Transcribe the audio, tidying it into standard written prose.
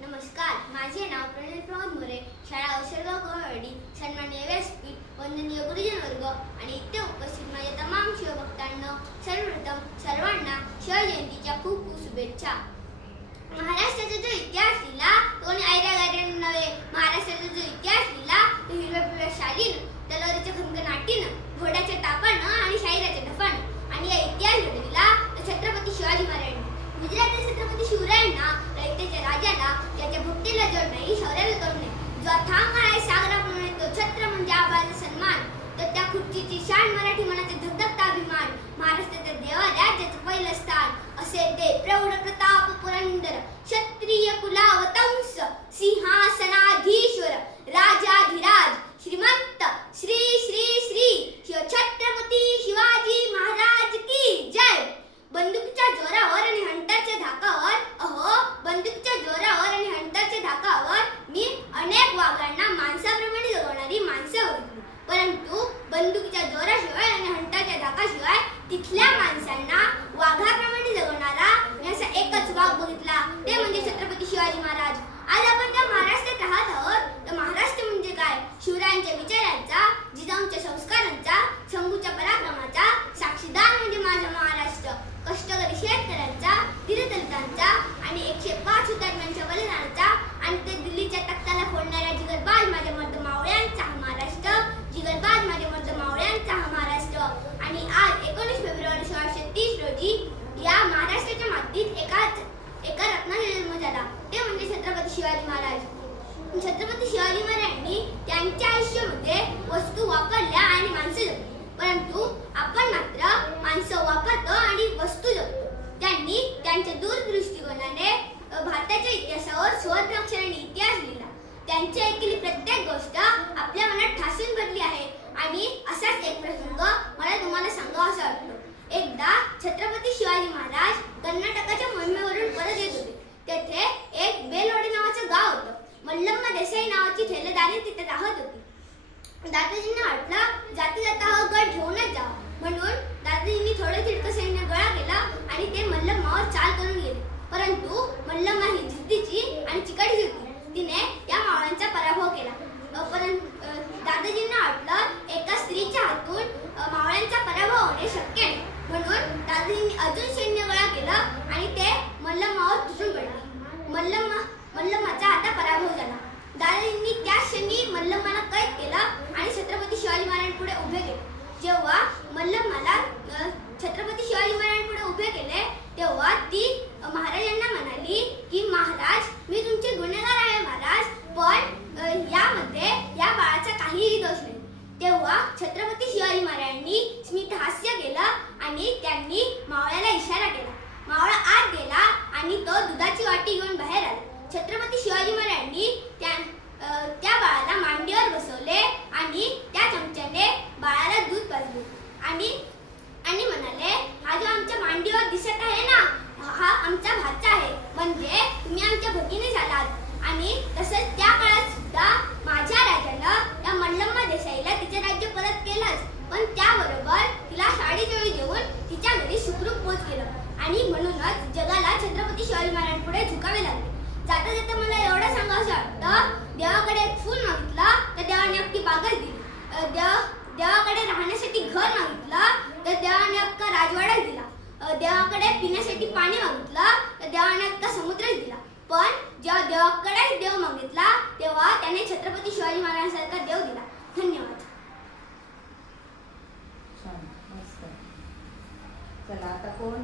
नमस्कार, माझे नाव प्रणय प्रमोद मोरे, शाळा औषधगाव कोहळवाडी. सन्माननीय व्यासपीठ, वंदनीय गुरुजन वर्ग आणि इथे उपस्थित माझ्या तमाम शिवभक्तांना सर्वप्रथम सर्वांना शिवजयंतीच्या खूप खूप शुभेच्छा. महाराष्ट्राचा जो इतिहास लिहिला तो कोणी ऐरागाऱ्यानं नव्हे. महाराष्ट्राचा जो इतिहास लिहिला तो हिरव्या पिवळ्या शालीनं, तलवारीच्या खणखणाटीनं, घोड्याच्या तापानं आणि शाहिराच्या ढफानं. आणि या इतिहास घडविला तो छत्रपती शिवाजी महाराजांनी. गुजरातील छत्रपती शिवरायांना, रयतेच्या राजाला, ज्याच्या भक्तीला जोड नाही, शौर्याला तोड नाही, जो अथांग आहे सागराप्रमाणे तो छत्र म्हणजे आबाचा सन्मान, तर त्या खुर्चीची शान मराठी मनाचा धगधगता अभिमान, महाराष्ट्राच्या देवाऱ्यात ज्याचं पहिलं स्थान, असे ते प्रौढ प्रताप पुरंदर, क्षत्रिय कुलावतंस, सिंहासनाधीश्वर, राजाधिराज, श्रीमंत श्री श्री श्री शिवछत्रपती शिवाजी महाराज की जय. बंदुकीच्या जोरावर आणि हंटरच्या धाकावर, अहो बंदुकीच्या जोरावर आणि हंटरच्या धाकावर मी अनेक वाघांना माणसाप्रमाणे जगवणारी माणसं बघितली, परंतु बंदुकीच्या जोराशिवाय आणि हंटरच्या धाकाशिवाय तिथल्या माणसांना वाघाप्रमाणे जगवणारा मी असा एकच वाघ बघितला, ते म्हणजे छत्रपती शिवाजी महाराज. आज आपण त्या महाराष्ट्रात राहत आहोत. तर महाराष्ट्र म्हणजे काय? शिवरायांच्या विचारांचा, जिजाऊंच्या संस्कारांचा, शंभूच्या पराक्रमाचा साक्षीदार म्हणजे माझा महाराष्ट्र. कष्टकरी शेतकऱ्यांचा, दीनदलितांचा आणि 105 हुतात्म्यांच्या बलिदानाचा आणि ते दिल्लीच्या तख्ताला फोडणाऱ्या जिगरबाज माझ्या मर्द मावळ्यांचा हा महाराष्ट्र. जिगरबाज माझ्या मर्द मावळ्यांचा हा महाराष्ट्र. आणि आज 19 फेब्रुवारी 1630 रोजी या महाराष्ट्राच्या मातीत एका रत्नाचा जन्म झाला, ते म्हणजे छत्रपती शिवाजी महाराज. छत्रपती शिवाजी महाराजांनी त्यांच्या आयुष्यामध्ये वस्तू वापरल्या आणि माणसं जपली, परंतु आपण मात्र माणसं वापरतो आणि वस्तू जपतो. त्यांनी त्यांच्या दूरदृष्टिकोनाने भारताच्या इतिहासावर सुवर्णाक्षराने इतिहास लिहिला. त्यांची ऐकलेली प्रत्येक गोष्ट आपल्या मनात ठासून भरली आहे. आणि असाच एक प्रसंग मला तुम्हाला सांगावासा वाटतो. एकदा छत्रपती शिवाजी महाराज कर्नाटकाच्या मोहिमेवरून परत येत होते. तेथे एक बेलवाडी नावाचं गाव होतं. मल्लम्मा देसाई नावाची ठेलेदारी तिथे राहत होती. दादाजींना वाटलं जाता जाता हा गड घेऊनच जावा, म्हणून दादाजींनी थोडं तिडकं सैन्य गोळा केला आणि ते मल्लम्मावर चाल करून गेले. परंतु मल्लम्मा ही जिद्दीची आणि चिकाटीची होती. तिने या मावळ्यांचा पराभव केला. दादाजींना वाटलं एका स्त्रीच्या हातून मावळ्यांचा पराभव होणे शक्य नाही, म्हणून दादाजींनी अजून सैन्य गोळा केलं आणि ते मल्लम्मावर तुटून पडले. मल्लम्माचा आता पराभव झाला. दादाजींनी त्या क्षणी मल्लम्माला कैद केलं आणि छत्रपती शिवाजी महाराजांपुढे उभे केले. जेव्हा मल्लम्माला छत्रपती शिवाजी महाराजांपुढे उभे केले तेव्हा ती महाराजांना म्हणाली की महाराज, मी तुमचे गुन्हेगार आहे महाराज, पण यामध्ये या बाळाचा काहीही दोष नाही. तेव्हा छत्रपती शिवाजी महाराजांनी स्मित हास्य केलं आणि त्यांनी मावळ्याला इशारा केला. मावळा आत गेला आणि तो दुधाची वाटी घेऊन बाहेर आला. छत्रपती शिवाजी महाराजांनी त्या बाळाला मांडीवर बसवले आणि त्या चमच्याने बाळाला दूध पाजले आणि म्हणाले, हा जो आमच्या मांडीवर दिसत आहे ना, हा आमचा भाचा आहे, म्हणजे तुम्ही आमच्या भगिनी झालात. आणि तसंच त्या काळात सुद्धा माझ्या राजानं या मल्लम्मा देसाईला तिचे राज्य परत केलंच, पण त्याबरोबर तिला साडी जोडी देऊन तिच्या घरी सुखरूप पोच केलं. आणि म्हणूनच जगाला छत्रपती शिवाजी महाराजांपुढे झुकावे लागले. जाता जाता मला एवढं सांगावंसं वाटतं, देवाकडे एक फूल मागितलं तर देवाने अख्खी बागच दिली. देवाकडे राहण्यासाठी घर मागितलं तर देवाने अख्खा राजवाडाच दिला. देवाकडे पिण्यासाठी पाणी मागितलं तर देवाने अख्खा समुद्रच दिला. पण जेव्हा देवाकडेच देव मागितला तेव्हा त्याने छत्रपती शिवाजी महाराजांसारखा देव दिला. धन्यवाद. चला आता कोण?